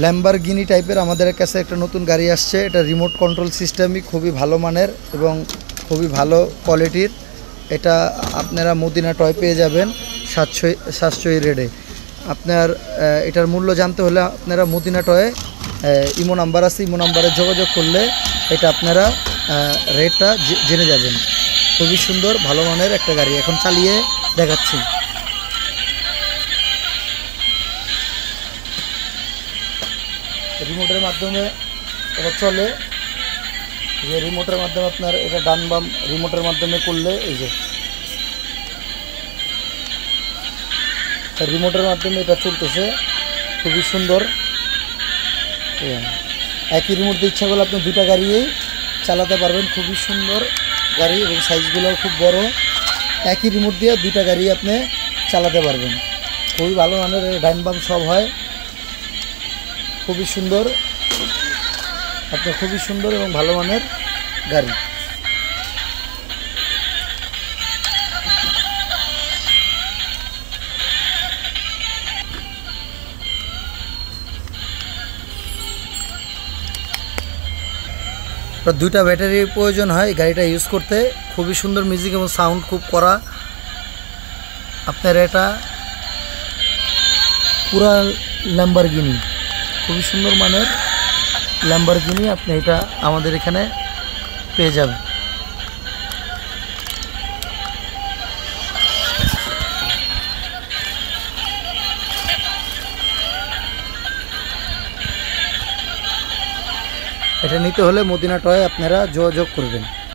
Lamborghini টাইপের আমাদের কাছে একটা নতুন গাড়ি আসছে। এটা রিমোট কন্ট্রোল সিস্টেমই খুবই ভালো মানের এবং খুবই ভালো কোয়ালিটির। এটা আপনারা মদিনা টয় পেয়ে যাবেন সাশ্রয়ী রেটে। আপনার এটার মূল্য জানতে হলে আপনারা মদিনা টয়ে ইমো নাম্বার আছে, ইমো নাম্বারে যোগাযোগ করলে এটা আপনারা রেটটা জেনে যাবেন। খুবই সুন্দর ভালো মানের একটা গাড়ি, এখন চালিয়ে দেখাচ্ছি। রিমোটের মাধ্যমে এটা চলে, যে রিমোটের মাধ্যমে আপনার এটা ডান বাম রিমোটের মাধ্যমে করলে এই যে রিমোটের মাধ্যমে এটা চলতেছে, খুবই সুন্দর। একই রিমোট দিয়ে ইচ্ছা করলে আপনি দুটা গাড়িই চালাতে পারবেন। খুবই সুন্দর গাড়ি এবং সাইজগুলো খুব বড়। একই রিমোট দিয়ে দুইটা গাড়ি আপনি চালাতে পারবেন। খুবই ভালো মানের, ডাইন বাম সব হয়, খুবই সুন্দর। আপনার খুবই সুন্দর এবং ভালো মানের গাড়ি। দুইটা ব্যাটারির প্রয়োজন হয় গাড়িটা ইউজ করতে। খুবই সুন্দর মিউজিক এবং সাউন্ড খুব করা। আপনার এটা পুরা ল্যাম্বরগিনি, খুবই সুন্দর মানের ল্যাম্বরগিনি আপনি এটা আমাদের এখানে পেয়ে যাবেন। এটা নিতে হলে মদিনা টয়ে আপনারা যোগাযোগ করবেন।